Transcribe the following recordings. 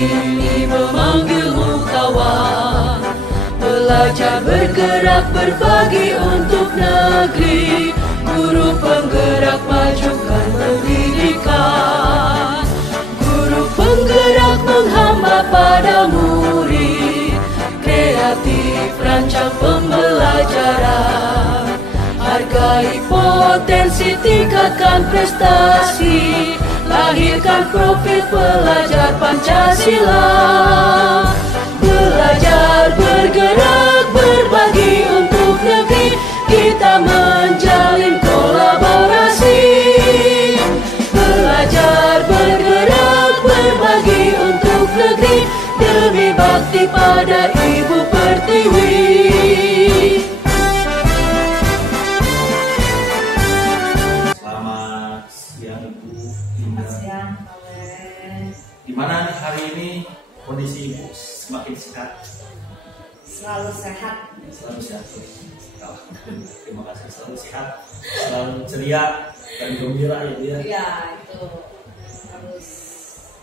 ini memanggilmu kawan. Belajar bergerak berbagi untuk negeri, guru penggerak majukan pendidikan. Guru penggerak menghamba pada murid, kreatif rancang pembelajaran. Hargai potensi, tingkatkan prestasi, lahirkan profil pelajar Pancasila. Belajar bergerak berbagi untuk negeri, kita menjalin kolaborasi. Belajar bergerak berbagi untuk negeri, demi bakti pada Ibu Pertiwi. Selamat siang Ibu Indah. Selamat siang Pak Wen. Gimana nih hari ini kondisi Ibu semakin sehat? Selalu sehat. Selalu sehat. Terima kasih, selalu sehat, selalu ceria dan gembira ya Bu ya. Iya, itu harus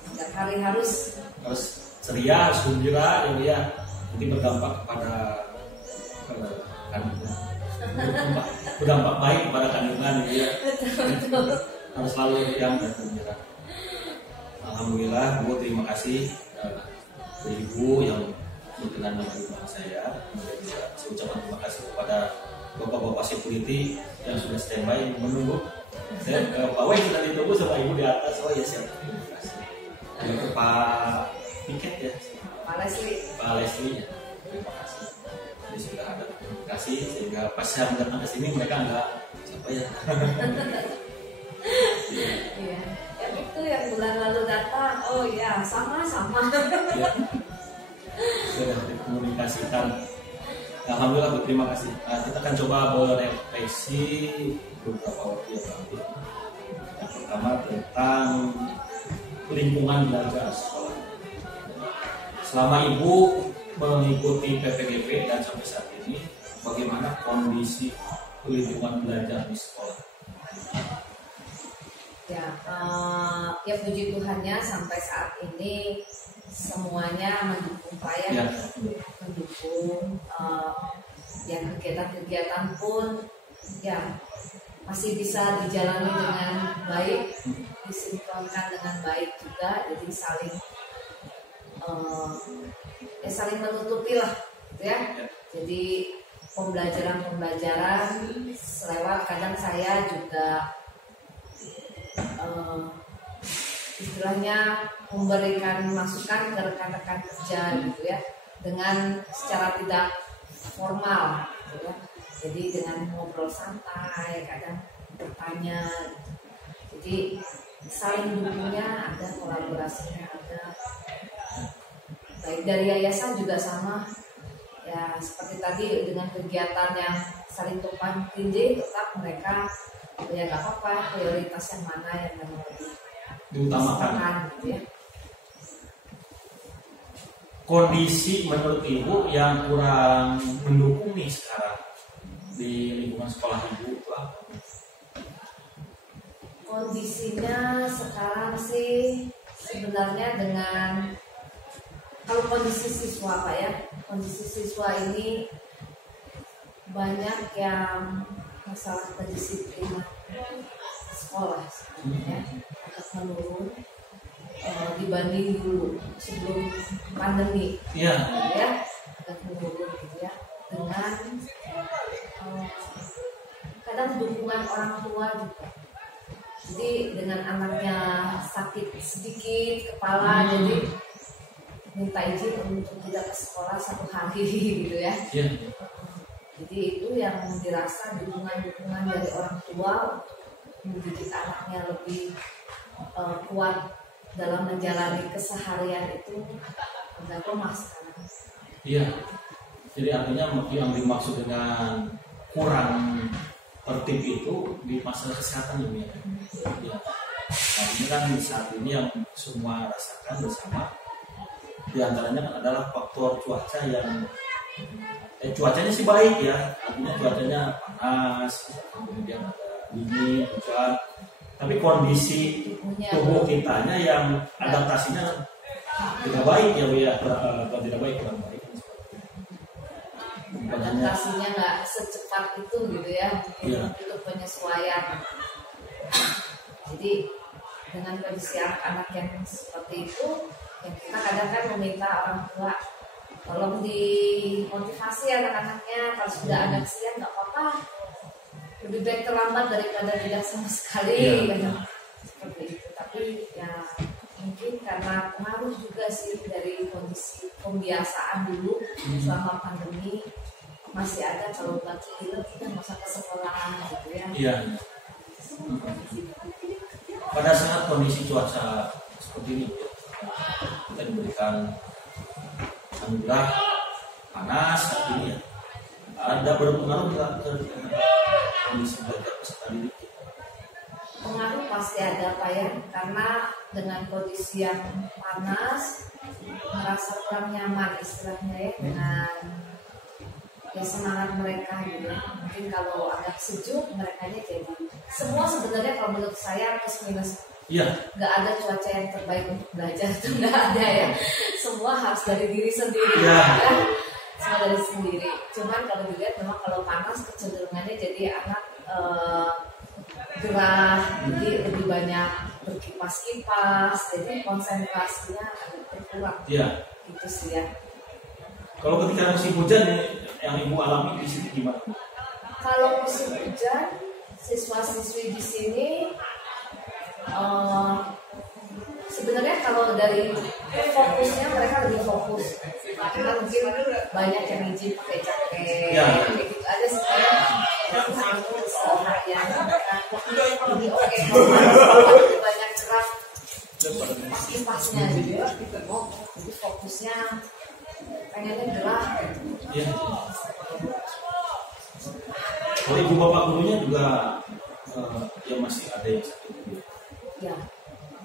setiap hari harus ceria, harus gembira ya Bu ya. Nanti berdampak kepada kandungan. Berdampak baik kepada kandungan ya. betul. Harus selalu riang dan gembira. Alhamdulillah Bu, terima kasih ke Ibu yang berkenan menerima saya. Kemudian juga saya ucapkan terima kasih kepada bapak-bapak security yang sudah standby menunggu. Saya Pak Wei sudah ditunggu sama Ibu di atas. Oh ya, siap. Terima kasih. Dan ke Pak Piket ya, Pak Leslie. Pak Leslie ya. Terima kasih. Jadi sudah ada komunikasi sehingga pas saya datang ke sini mereka enggak siapa ya. Iya. Yang itu yang bulan lalu datang. Oh iya, sama-sama. Ya. Sudah dikomunikasikan. Alhamdulillah Bu, terima kasih. Nah, kita akan coba berefleksi beberapa waktu yang lalu. Yang pertama tentang lingkungan belajar sekolah. Selama Ibu mengikuti PPGP dan sampai saat ini, bagaimana kondisi lingkungan belajar di sekolah? Ya puji Tuhannya sampai saat ini semuanya mendukung saya, Ya. mendukung yang kegiatan-kegiatan pun ya masih bisa dijalani dengan baik, disinkronkan dengan baik juga, jadi saling menutupi lah, gitu ya. Jadi pembelajaran selewat kadang saya juga istilahnya memberikan masukan ke rekan-rekan kerja gitu ya, dengan secara tidak formal gitu ya. Jadi dengan ngobrol santai, kadang bertanya gitu. Jadi saling dukungnya ada, kolaborasinya ada. Baik dari yayasan juga sama ya, seperti tadi dengan kegiatan yang saling tumpang tindih, tetap mereka ya nggak apa-apa, prioritas yang mana yang memang lebih Diutamakan. gitu ya. Kondisi menurut Ibu yang kurang mendukung nih sekarang di lingkungan sekolah Ibu itu apa? Kondisinya sekarang sih sebenarnya dengan kalau kondisi siswa Pak ya, kondisi siswa ini banyak yang masalah kedisiplinan sekolah sebenarnya agak menurun dibanding dulu sebelum pandemi. Iya. Ya, agak menurun gitu ya, dengan kadang dukungan orang tua juga. Jadi dengan anaknya sakit sedikit kepala, jadi minta izin untuk tidak ke sekolah 1 hari gitu ya. Iya. Jadi itu yang dirasa dukungan-dukungan dari orang tua untuk mendidik anaknya lebih kuat dalam menjalani keseharian itu agak lemah sekarang. Iya. Jadi artinya yang dimaksud dengan kurang tertib itu di masalah kesehatan ya. Ya. Nah, ini kan saat ini yang semua rasakan bersama. Di antaranya kan adalah faktor cuaca yang cuacanya sih baik ya, artinya cuacanya panas, kemudian ada dingin, hujan, tapi kondisi tubuh kitanya yang adaptasinya tidak baik ya Bu ya, bukan tidak baik, kurang baik. Adaptasinya nggak secepat itu gitu ya, Iya. untuk penyesuaian. Jadi dengan kondisi anak-anak yang seperti itu, ya kita kadang kan meminta orang tua tolong dimotivasi anak-anaknya, kalau sudah ada kesian nggak apa-apa, lebih baik terlambat daripada tidak sama sekali. Iya. Seperti itu. Tapi ya mungkin karena pengaruh juga sih dari kondisi pembiasaan dulu selama pandemi, masih ada kalau batuk pilek kita masa ke sekolahan gitu ya. Iya. Pada saat kondisi cuaca seperti ini, kita diberikan anugerah panas seperti ini ya. Ada berpengaruh ke kondisi belajar peserta didik kita? Pengaruh pasti ada Pak ya, karena dengan kondisi yang panas merasa kurang nyaman istilahnya ya, dengan ya semangat mereka gitu ya. Mungkin kalau agak sejuk mereka jadi semua sebenarnya kalau menurut saya plus minus. Iya. Nggak ada cuaca yang terbaik untuk belajar, itu nggak ada ya. Semua harus dari diri sendiri. Iya. Ya. Semua dari sendiri. Cuman kalau dilihat memang kalau panas kecenderungannya jadi anak gerah, jadi lebih banyak berkipas-kipas, jadi konsentrasinya agak berkurang. Iya. Itu sih ya. Kalau ketika musim hujan yang Ibu alami di sini gimana? Kalau musim hujan, siswa-siswi di sini sebenarnya kalau dari fokusnya mereka lebih fokus, karena mungkin banyak yang izin pakai jaket, Ya. kayak gitu aja sebenarnya. Seharian mereka lebih oke, lebih banyak gerak kipasnya gitu ya. Jadi fokusnya pengennya gerak. Iya. Kalau Ibu Bapak gurunya juga ya masih ada yang sakit. Ya,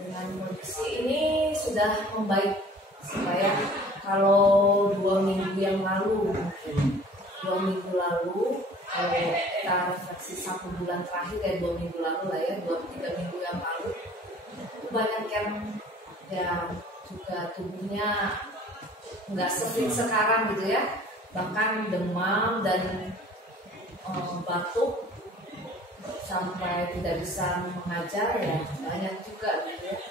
dengan kondisi ini sudah membaik. Supaya kalau 2 minggu yang lalu, 2 minggu lalu, kalau kita refleksi 1 bulan terakhir ya 2 minggu lalu lah ya, 2-3 minggu yang lalu, banyak yang ya juga tubuhnya nggak sefit sekarang gitu ya, bahkan demam dan batuk sampai tidak bisa mengajar ya banyak juga gitu ya,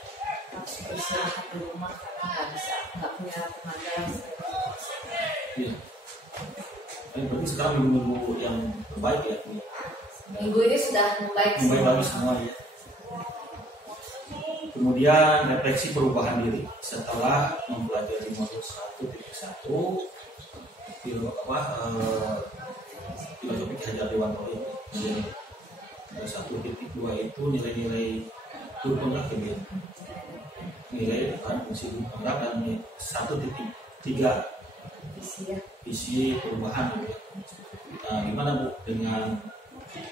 harus beristirahat di rumah karena nggak punya tenaga. Iya. Berarti sekarang minggu-minggu yang terbaik ya. Minggu ini sudah membaik Membaik semua ya. Kemudian refleksi perubahan diri setelah mempelajari modul 1.1 filosofi Ki Hajar Dewantara ya. Jadi 1.2 itu nilai-nilai rukun akhir ya. Nilai fungsi rukun dan 1.3 visi perubahan gitu ya. Nah, gimana Bu dengan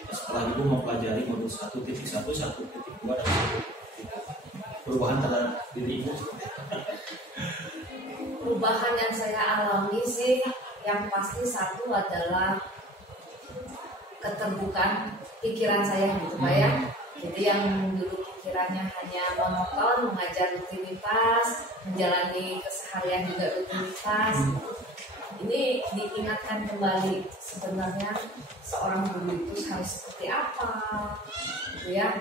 setelah Ibu mempelajari modul 1.1, 1.2 dan 1.3 perubahan terhadap diri Ibu? Perubahan yang saya alami sih yang pasti satu adalah keterbukaan pikiran saya gitu Pak ya. Jadi yang dulu pikirannya hanya monoton, mengajar rutinitas, menjalani keseharian juga rutinitas. Ini diingatkan kembali sebenarnya seorang guru itu harus seperti apa, gitu ya.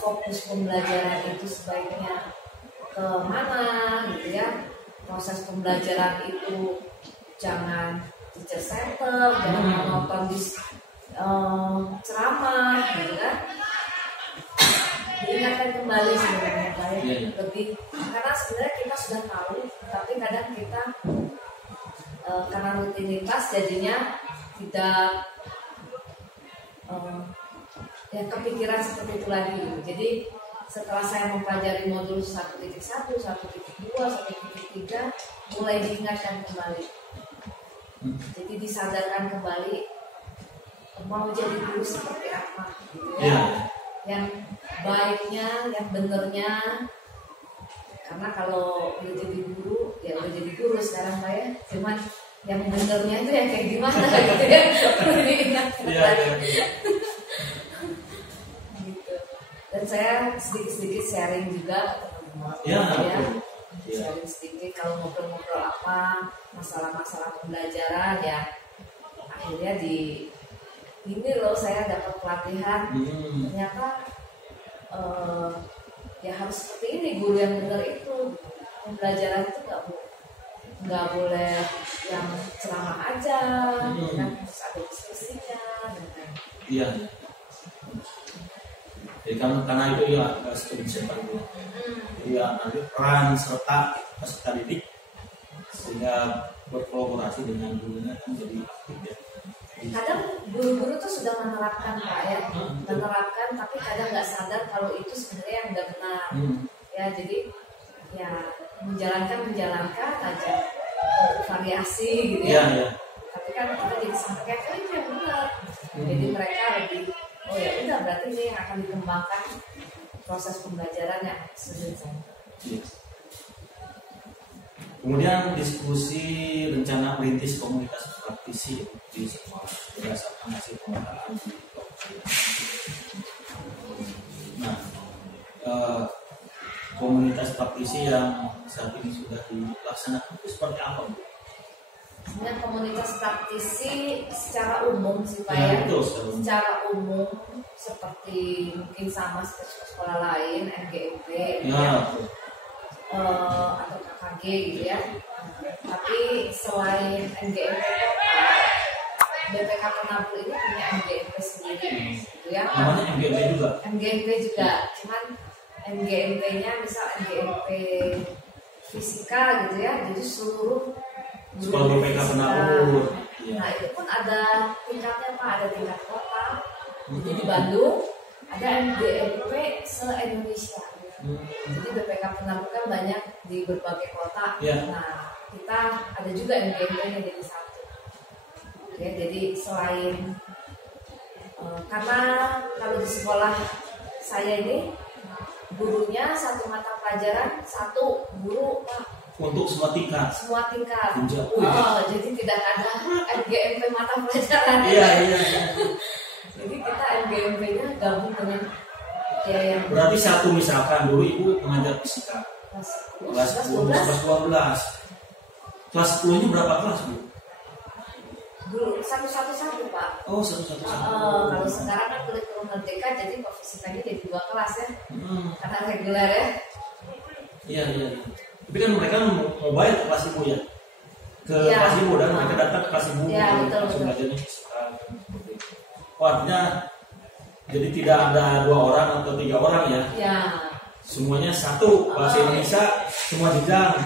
Fokus pembelajaran itu sebaiknya ke mana, gitu ya. Proses pembelajaran itu jangan teacher center, jangan monoton di ceramah, gitu kan. Diingatkan kembali sebenarnya baik lebih, karena sebenarnya kita sudah tahu, tapi kadang kita karena rutinitas jadinya tidak ya kepikiran seperti itu lagi. Jadi setelah saya mempelajari modul 1.1, 1.2, 1.3 mulai diingatkan kembali. Jadi disadarkan kembali mau jadi guru seperti apa gitu ya. Yang baiknya, yang benernya. Karena kalau udah jadi guru, ya udah jadi guru sekarang Pak ya. Cuman yang benernya itu yang kayak gimana gitu ya. Diingatkan kembali. Gitu. Dan saya sedikit-sedikit sharing juga ke teman-teman. Ya. Sharing kalau ngobrol-ngobrol apa masalah-masalah pembelajaran ya, akhirnya ini loh saya dapat pelatihan, ternyata ya harus seperti ini, guru yang benar itu pembelajaran itu nggak boleh yang ceramah aja, kan harus ada diskusinya. Iya. Jadi karena itu ya seperti dulu. Ya nanti peran serta peserta didik sehingga berkolaborasi dengan gurunya kan jadi aktif ya. Kadang guru-guru tuh sudah menerapkan Pak ya, menerapkan tapi kadang nggak sadar kalau itu sebenarnya yang nggak benar. Ya jadi ya menjalankan aja variasi gitu ya. Iya. Tapi kan kita jadi sampaikan oh itu yang benar. Jadi mereka lebih oh ya udah berarti ini yang akan dikembangkan proses pembelajaran yang sulit. Kemudian diskusi rencana merintis komunitas praktisi di sekolah berdasarkan hasil pemetaan. Nah, komunitas praktisi yang saat ini sudah dilaksanakan itu seperti apa, Bu? Sebenarnya komunitas praktisi secara umum sih Pak Ya, ya, betul, secara umum seperti mungkin sama seperti sekolah lain, NGMP Ya, atau KKG gitu ya. Tapi selain NGMP BPK Penabur ini punya NGMP sendiri gitu ya. namanya MGP juga. NGMP juga, cuman NGMP-nya misal NGMP fisika gitu ya, jadi seluruh Sekolah BPK Penabur. Nah itu pun ada tingkatnya Pak, ada tingkat kota. Jadi di Bandung ada NGMP se-Indonesia. Jadi BPK Penabur kan banyak di berbagai kota. Nah kita ada juga NGMP-nya jadi satu. Ya, jadi selain karena kalau di sekolah saya ini gurunya satu mata pelajaran satu guru Pak. Untuk semua tingkat. Semua tingkat. Jadi tidak ada NGMP mata pelajaran. Iya. Jadi kita NGMP-nya gabung dengan yang berarti satu misalkan dulu Ibu mengajar fisika kelas 10 sampai 12. Kelas 10 ini berapa kelas, Bu? Dulu satu-satu Pak. Oh, satu-satu. Kalau sekarang kan kurikulum merdeka jadi kok fisikanya jadi 2 kelas ya. Karena reguler ya. Iya. Tapi kan mereka mau bayar ke kelas Ibu ya. Ke kelas Ibu dan mereka datang ke kelas Ibu. Iya, betul. Belajarnya fisika. Artinya jadi tidak ada 2 orang atau 3 orang ya. Ya. Semuanya satu bahasa Indonesia semua jenjang.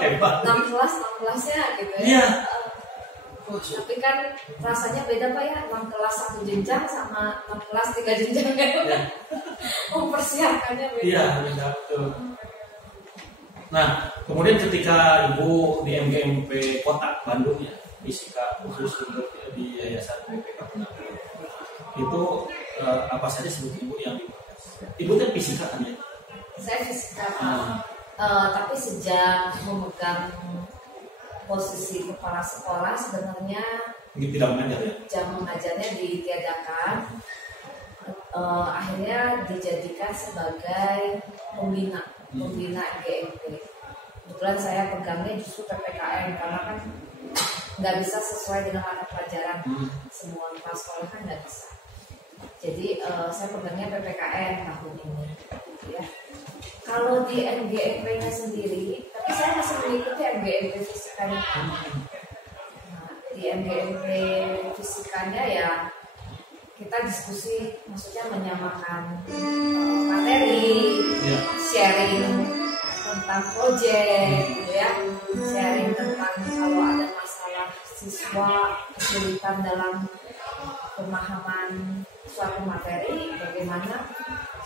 Hebat. 6 kelasnya gitu ya. Iya. Tapi kan rasanya beda Pak ya, 6 kelas 1 jenjang sama 6 kelas 3 jenjang ya. Persiapannya beda. Iya, betul. Nah, kemudian ketika Ibu di MGMP Kota Bandung ya, fisika khusus untuk di Yayasan BPK Penabur, itu apa saja sebut Ibu yang dibahas? Ibu kan fisika kan ya? Saya fisika Pak. Tapi sejak memegang posisi kepala sekolah sebenarnya tidak mengajar ya? jam mengajarnya ditiadakan, akhirnya dijadikan sebagai pembina NGMP. Kebetulan saya pegangnya justru PPKN karena kan nggak bisa sesuai dengan mata pelajaran, semua kepala sekolah kan nggak bisa. Jadi saya pegangnya PPKN tahun ini, gitu ya. Kalau di NGMP-nya sendiri, tapi saya masih mengikuti NGMP fisikanya. Nah, di NGMP fisikanya ya kita diskusi, maksudnya menyamakan materi, sharing tentang proyek, gitu ya, sharing tentang kalau ada masalah siswa kesulitan dalam pemahaman suatu materi, bagaimana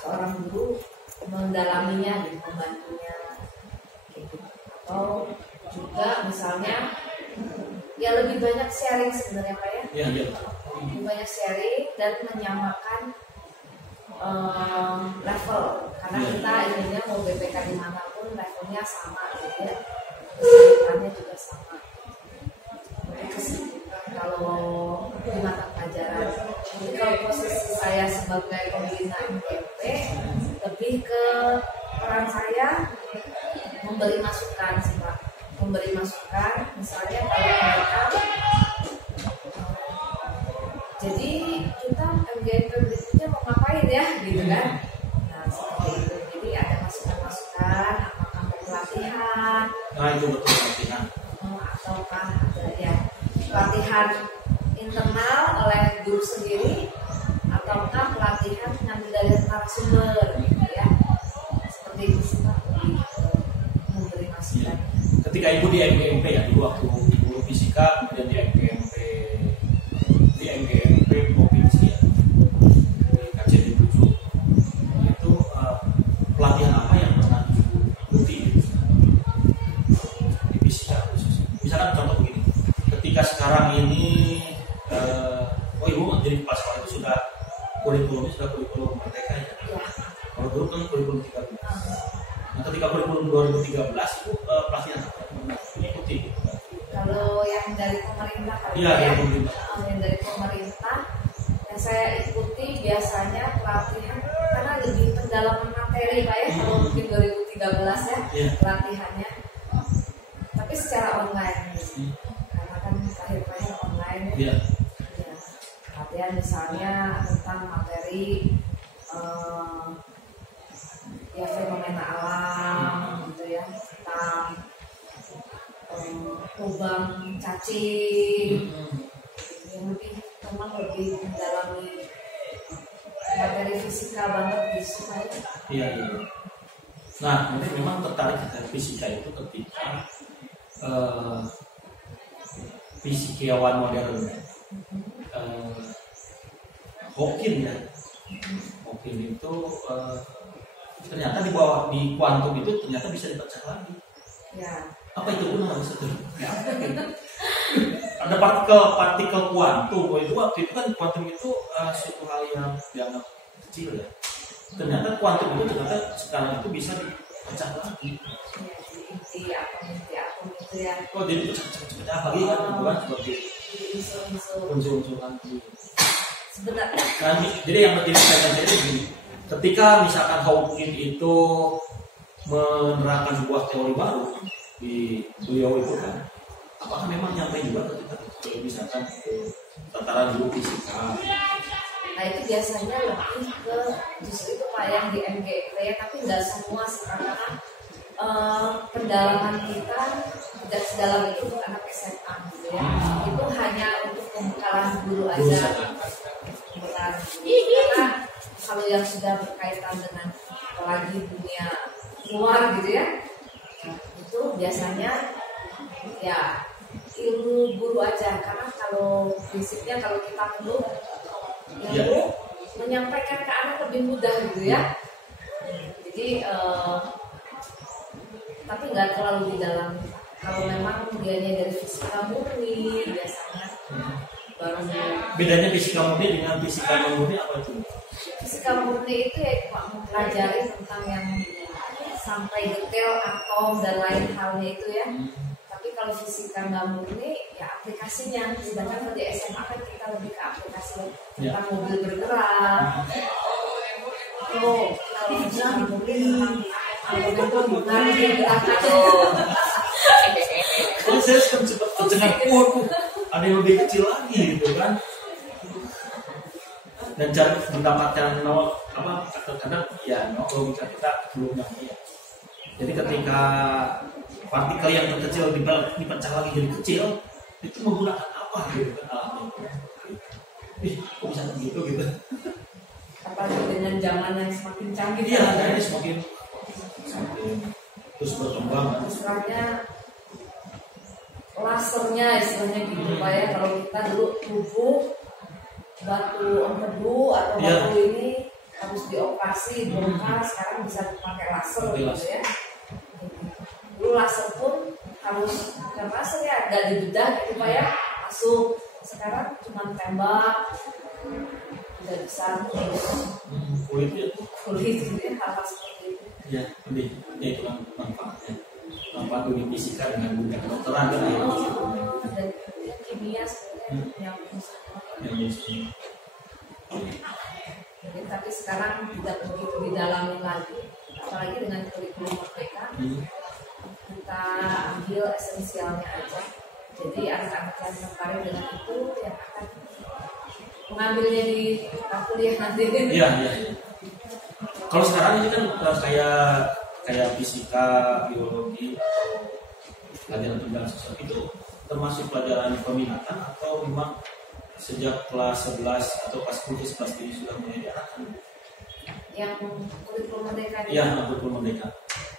seorang guru mendalaminya dan membantunya gitu. Atau juga misalnya ya lebih banyak sharing sebenarnya Pak ya. Lebih banyak sharing dan menyamakan level karena kita inginnya mau BPK dimanapun levelnya sama gitu ya, kesulitannya juga sama. Begitu sih kalau di mata pelajaran. Jadi kalau posisi saya sebagai pembina MGMP lebih ke peran saya memberi masukan sih Pak. memberi masukan, misalnya kalau mereka jadi kita MGMP berikutnya mau ngapain ya gitu kan. Nah seperti itu, jadi ada masukan-masukan apakah mau pelatihan, Nah itu betul pelatihan. ataukah ada ya pelatihan internal oleh guru sendiri, ataukah pelatihan ngambil dari narasumber gitu ya. Seperti itu sih Pak, memberi masukan. Ketika ibu di MGMP ya, dulu waktu guru fisika kemudian di MGMP provinsi ya, di KCD 7 itu pelatihan apa yang pernah ikuti di fisika khusus? Misalkan contoh begini, ketika sekarang ini ibu jadi kepala sekolah itu sudah kurikulumnya sudah kurikulum merdeka ya. Kalau dulu kan kurikulum 13. Nah, ketika kurikulum 2013 itu pelatihan apa yang diikuti? Kalau yang dari pemerintah Pak, Iya, dari pemerintah. Yang dari pemerintah yang saya ikuti biasanya pelatihan karena lebih pendalaman materi Pak ya. Kalau mungkin 2013 ya Iya. pelatihannya, tapi secara online karena kan terakhir online ya. Iya. Ya, latihan misalnya tentang materi ya fenomena alam gitu ya, tentang lubang cacing yang memang lebih mendalami materi fisika banget di sana. Iya. Nah, ini memang tertarik dengan fisika itu ketika fisikawan modern Hawking ya. Hawking itu ternyata di kuantum itu ternyata bisa dipecah lagi. Ya. Apa itu pun harus itu? Ada partikel kuantum. Itu waktu itu kan kuantum itu suatu hal yang dianggap kecil ya. Ternyata kuantum itu ternyata sekarang itu bisa dipecah lagi. Ya, inti atom itu ya. Oh jadi pecah lagi kan bukan seperti unsur-unsur lagi. Sebenarnya. Nah, jadi yang penting saya begini, ketika misalkan Hawking itu menerapkan sebuah teori baru di beliau itu kan, apakah memang nyampe juga ketika misalkan ke tataran dulu fisika? Nah itu biasanya lebih ke justru itu Pak yang di MGP ya, tapi nggak semua sih karena pendalaman kita tidak sedalam itu untuk anak SMA gitu ya. Itu hanya untuk pembekalan guru aja. Karena kalau yang sudah berkaitan dengan apalagi dunia luar gitu ya, itu biasanya ya ilmu guru aja. Karena kalau prinsipnya kalau kita perlu ilmu menyampaikan ke anak lebih mudah gitu ya. Jadi tapi nggak terlalu di dalam. Kalau memang dianya dari fisika murni biasanya baru. Bedanya fisika murni dengan fisika non murni apa itu? Fisika murni itu ya cuma mempelajari tentang yang sampai detail atom dan lain halnya itu ya. Tapi kalau fisika nggak murni ya aplikasinya. Sedangkan kalau di SMA kan kita lebih ke aplikasi tentang mobil bergerak. Oh, kalau misalnya mobil Kalau saya sempat tercengang, ada yang lebih kecil lagi gitu kan. Dan cara mendapatkan kadang ya logika kita belum nyampe ya. Jadi ketika partikel yang terkecil dipecah lagi jadi kecil, itu menggunakan apa gitu kan alamnya? Kok bisa begitu gitu? Apalagi dengan zaman yang semakin canggih. Iya, ini semakin terus berkembang. Istilahnya lasernya istilahnya gitu Pak ya. Kalau kita dulu tubuh batu empedu atau batu ini harus dioperasi bongkar, sekarang bisa dipakai laser gitu ya. Dulu laser pun harus bukan laser ya, nggak dibedah gitu Pak ya, masuk. Sekarang cuma tembak, udah bisa Kulit gitu ya, hal-hal seperti itu. ya, lebih ya itu kan manfaatnya. Manfaat dunia fisika dengan dunia kedokteran kan ya. Dan kimia sebenarnya yang jadi, tapi sekarang tidak begitu didalami lagi, apalagi dengan kurikulum merdeka. Kita ambil esensialnya aja. Jadi anak-anak yang tertarik dengan itu yang akan mengambilnya di kuliah nanti. Iya, iya. Kalau sekarang ini kan kayak fisika, biologi, pelajaran tunggal sosial itu termasuk pelajaran peminatan atau memang sejak kelas 11 atau kelas 10 11 ini sudah mulai diarahkan? Yang kurikulum merdeka. Iya, kurikulum merdeka.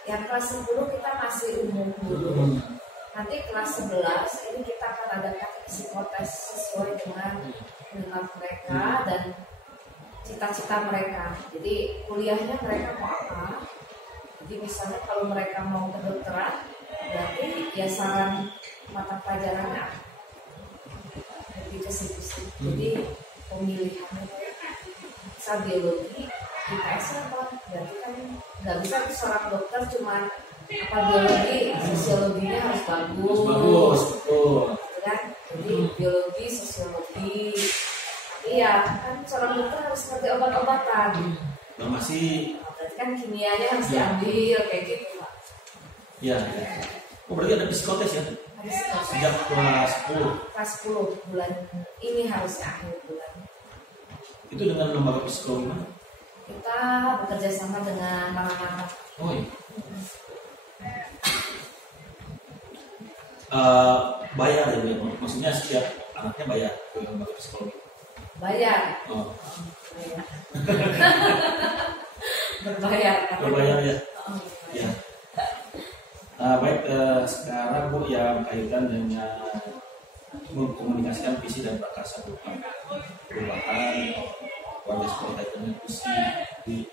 Yang kelas 10 kita masih umum dulu. Nanti kelas 11 ini kita akan adakan psikotes sesuai dengan minat mereka dan cita-cita mereka. Jadi kuliahnya mereka mau apa? Jadi misalnya kalau mereka mau kedokteran, berarti ya saran mata pelajarannya lebih ke situ sih. Jadi pemilihannya misal biologi, IPS apa? Berarti kan nggak bisa seorang dokter cuma apa biologi, sosiologinya harus bagus. Bagus, betul. Kan? Jadi biologi, sosiologi. Iya, kan seorang dokter harus ngerti obat-obatan. Nah, masih. Berarti kan kimianya harus diambil kayak gitu, Pak. Iya. Oh, berarti ada psikotes ya? Sejak kelas 10. Kelas 10 bulan ini harusnya akhir bulan. Itu dengan lembaga psikologi mana? Kita bekerja sama dengan Maranatha. Oh iya. Bayar ya, maksudnya setiap anaknya bayar ke lembaga psikologi. Bayar. Oh. Bayar. Berbayar. Berbayar ya. Oh, Ya. Baik, sekarang Bu yang kaitan dengan mengkomunikasikan visi dan prakarsa perubahan warga sekolah kaitan dengan visi di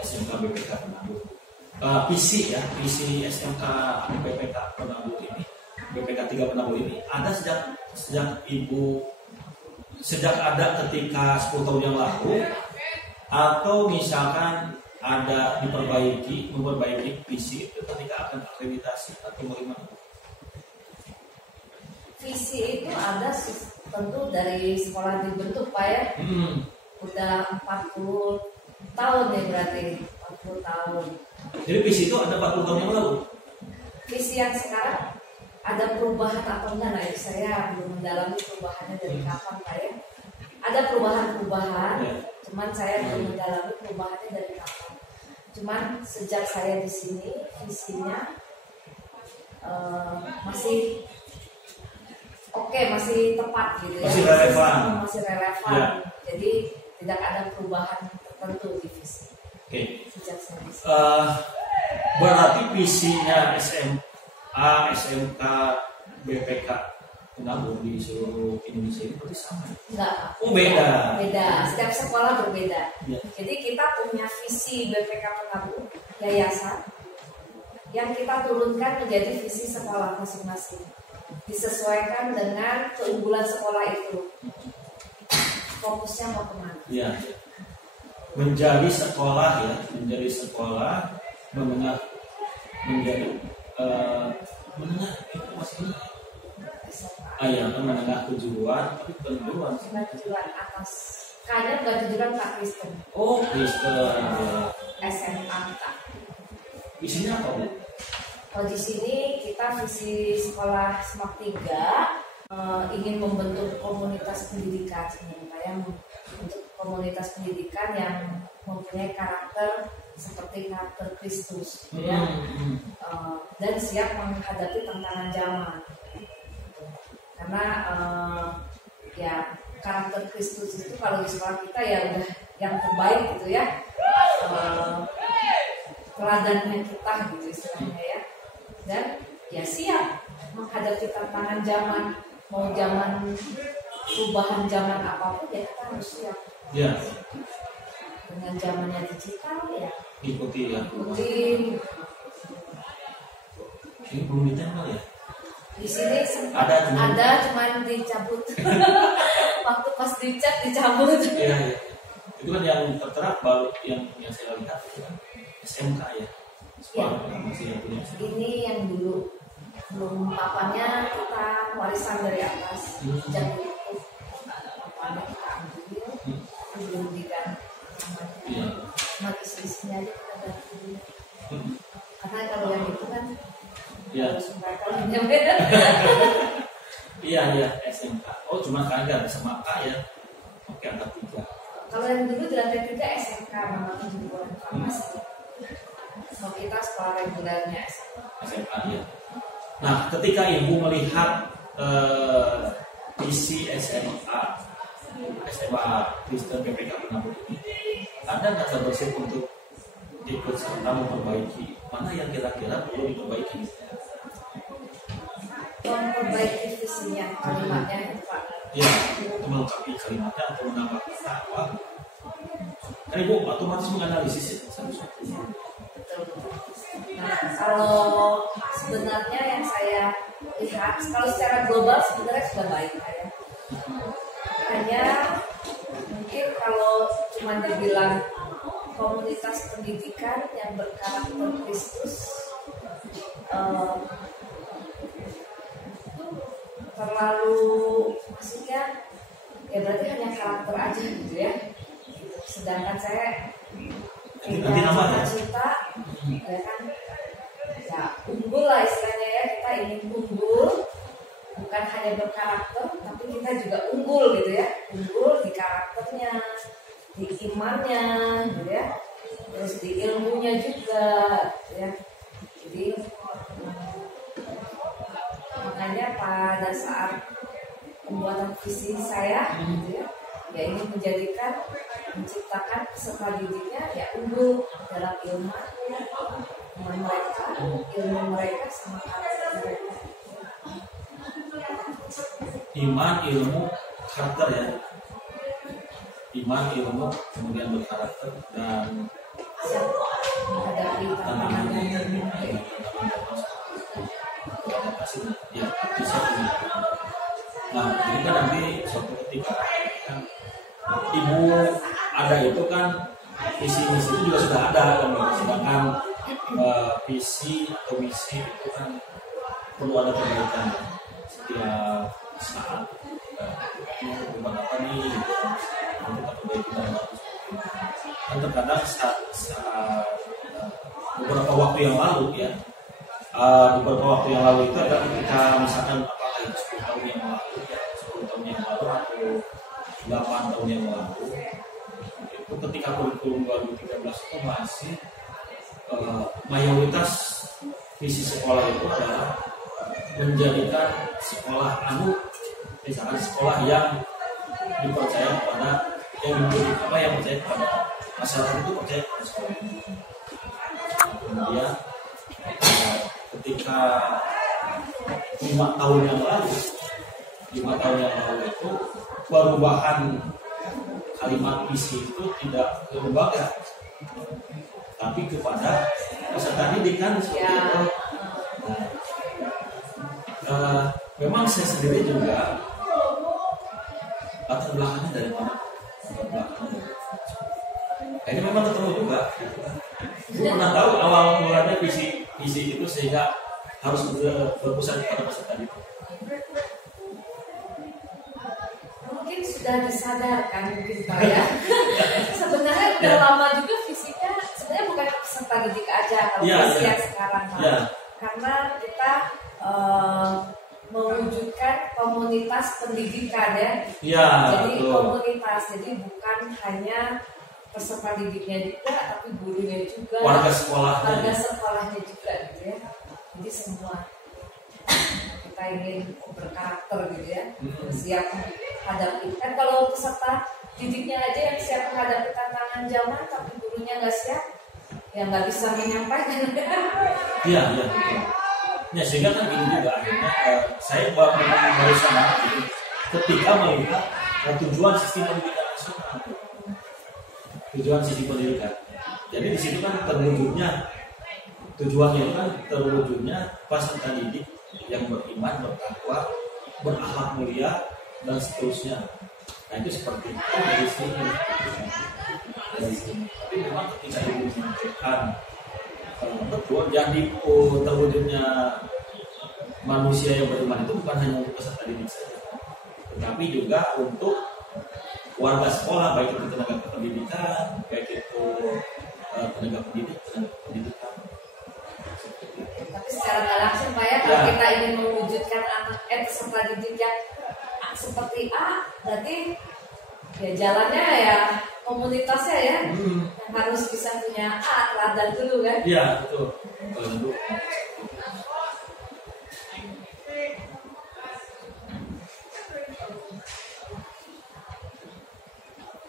SMK BPK Penanggung. Visi ya, visi SMK BPK Penanggung ini, BPK 3 Penanggung ini ada sejak ada ketika 10 tahun yang lalu, atau misalkan ada memperbaiki visi itu ketika akan akreditasi atau bagaimana? Visi itu ada tentu dari sekolah dibentuk Pak ya. Udah 40 tahun ya berarti 40 tahun. Jadi visi itu ada 40 tahun yang lalu. Visi yang sekarang ada perubahan atau enggak? Nah, saya belum mendalami perubahannya dari kapan Pak ya. Ada perubahan, cuman saya belum mendalami perubahannya dari kapan. Cuman sejak saya di sini visinya masih oke, masih tepat gitu ya. Masih relevan. Masih relevan. Ya. Jadi tidak ada perubahan tertentu di visi. Oke. Sejak saya di sini. Berarti visinya SMA, SMK, BPK Penanggung di seluruh Indonesia ini berarti sama? Enggak. Oh, beda. Beda. Setiap sekolah berbeda. Ya. Jadi kita punya visi BPK Penanggung yayasan yang kita turunkan menjadi visi sekolah masing-masing. Disesuaikan dengan keunggulan sekolah itu. Fokusnya mau kemana? Ya. Menjadi sekolah menengah menjadi menengah itu masih menengah kejuruan, tapi bukan kejuruan. Kejuruan atas. Kayaknya bukan kejuruan Pak Kristen. Oh, Kristen. SMA. Isinya apa, Bu? Kalau di sini kita visi sekolah SMAK 3 ingin membentuk komunitas pendidikan sebenarnya, untuk komunitas pendidikan yang mempunyai karakter seperti karakter Kristus, ya, dan siap menghadapi tantangan zaman. Karena ya karakter Kristus itu kalau di sekolah kita ya udah yang terbaik gitu ya, teladannya kita gitu istilahnya ya. Dan ya siap menghadapi tantangan zaman, mau zaman perubahan zaman apapun ya kita harus siap. Ya. Dengan zamannya digital ya. Ikuti ya. Ikutin. Ini belum ditempel ya? Di sini sempat ada cuman dicabut. Waktu pas dicat dicabut. Iya, iya. Itu kan yang tertera baru yang saya lihat itu kan SMK ya. Sekolah masih yang punya. Ini yang dulu belum papannya kita warisan dari atas. Jangan itu papannya kita ambil, belum diganti. Iya. Mati selisihnya aja kita ganti. Karena kalau yang itu kan ya. harus title-nya beda. Iya SMK. Oh cuma kagak sama K ya. Oke angka 3. Kalau yang dulu di lantai 3 SMK namanya jurusan farmasi. Kalau kita sekolah regulernya SMK ya. Nah ketika ibu melihat isi SMA Kristen PPK Penabur ini, ada nggak terbersih untuk ikut serta memperbaiki mana yang kira-kira perlu diperbaiki? memperbaiki visinya, kalimatnya itu Pak. Ya, itu melengkapi kalimatnya atau menambah kata apa? Kan ibu otomatis menganalisis ya satu-satu. Nah, kalau sebenarnya yang saya lihat, kalau secara global sebenarnya sudah baik ya. Hanya mungkin kalau cuma dibilang komunitas pendidikan yang berkarakter Kristus terlalu, maksudnya ya berarti hanya karakter aja gitu ya. Sedangkan saya punya cita-cita ya kan, ya unggul lah istilahnya ya, kita ingin unggul bukan hanya berkarakter tapi kita juga unggul gitu ya, unggul di karakternya, di imannya gitu ya, terus di ilmunya juga gitu ya. Jadi makanya pada saat pembuatan visi saya gitu ya, ya ini menjadikan, menciptakan peserta didiknya ya unggul dalam ilmu mereka, ilmu mereka sama karakter mereka. Iman, ilmu, karakter ya. Iman, ilmu, kemudian berkarakter dan Siap menghadapi tantangan yang ya bisa ini. Nah, jadi kan nanti suatu ketika kan ibu ada itu kan visi misi itu juga sudah ada kan, sedangkan visi atau misi itu kan perlu ada perbaikan setiap saat. Apa nih gitu kan, kita perbaiki dalam waktu. Dan terkadang saat beberapa waktu yang lalu ya, beberapa waktu yang lalu itu adalah ketika misalkan apakah itu 10 tahun yang lalu, 10 tahun yang lalu atau 8 tahun yang lalu, itu ketika kurikulum 2013 itu masih mayoritas visi sekolah itu adalah menjadikan sekolah misalkan sekolah yang dipercaya kepada yang percaya kepada masyarakat, itu percaya kepada sekolah. Kemudian ketika 5 tahun yang lalu itu perubahan kalimat visi itu tidak ke lembaga tapi kepada peserta didik kan seperti itu. Memang saya sendiri juga latar belakangnya dari mana? Ini memang ketemu juga. Gue pernah tahu awal mulanya visi itu sehingga harus berpusat pada peserta didik. mungkin sudah disadarkan mungkin Pak ya. Sebenarnya udah lama juga visinya sebenarnya bukan peserta didik aja kalau visi yang sekarang Pak. Karena kita mewujudkan komunitas pendidikan ya. Jadi betul. Komunitas, jadi bukan hanya peserta didiknya juga, tapi gurunya juga, warga sekolahnya juga gitu ya. Jadi semua kita ingin berkarakter gitu ya, siap menghadapi. Kan kalau peserta didiknya aja yang siap menghadapi tantangan zaman, tapi gurunya nggak siap, ya nggak bisa menyampaikan. Iya. Ya sehingga kan ini juga akhirnya saya barusan ketika melihat tujuan sistem pendidikan nasional, tujuan sistem pendidikan. Jadi di situ kan terwujudnya tujuannya itu kan terwujudnya peserta didik yang beriman, bertakwa, berakhlak mulia dan seterusnya. Nah itu seperti itu dari sini. Tapi memang ketika ibu menyampaikan betul, jadi terwujudnya manusia yang beriman itu bukan hanya untuk peserta didik saja, tetapi juga untuk warga sekolah, baik itu tenaga pendidikan, baik itu tenaga pendidikan. Tapi secara nggak langsung Pak ya, Kalau Ya. kita ingin mewujudkan anak peserta didik yang seperti A, berarti ya jalannya ya komunitasnya ya Hmm. yang harus bisa punya A teladan dulu kan. Iya, betul. Kalau dulu.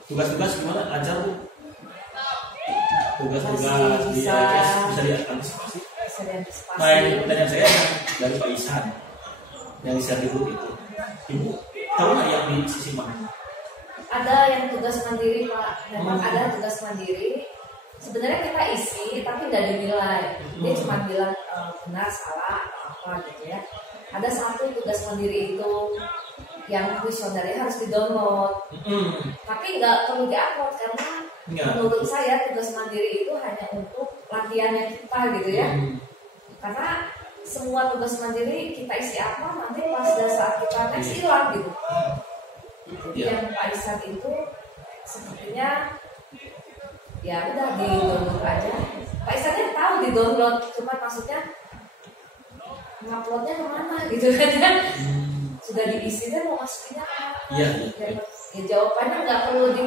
Tugas-tugas gimana? Ajar tuh. Tugas-tugas Masih di bisa. LKS bisa diantisipasi. Bisa diantisipasi. Nah, yang pertanyaan saya dari Pak Isan yang di Serdibu itu. Ibu tahu nggak yang di sisi mana? Ada yang tugas mandiri Pak, memang ada tugas mandiri. Sebenarnya kita isi tapi nggak dinilai. Dia cuma bilang benar salah atau apa gitu ya. Ada satu tugas mandiri itu yang kuesionernya harus di-download. Tapi nggak perlu di-upload karena Nggak. menurut saya tugas mandiri itu hanya untuk latihannya kita gitu ya. Karena semua tugas mandiri kita isi apa nanti pas saat kita tes hilang gitu. Jadi Ya. yang Pak Isan itu sepertinya ya udah di-download aja. Pak Isannya tahu di-download, cuma maksudnya nguploadnya kemana gitu kan ya. Sudah diisi dan mau masukinnya apa? Iya, Ya, iya. ya jawabannya nggak perlu di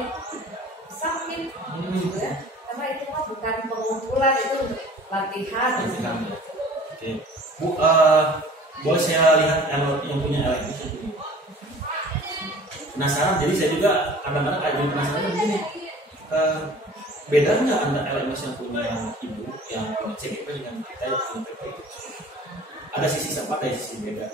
submit gitu ya. Karena itu mah bukan pengumpulan, itu untuk latihan. Latihan, ya. Oke. Bu, boleh saya lihat yang punya LMS itu? Penasaran, jadi saya juga kadang-kadang ada penasaran begini. Beda nggak antara LMS yang punya ibu, yang punya CGP dengan kita yang punya PP? Ada sisi sama, ada sisi beda.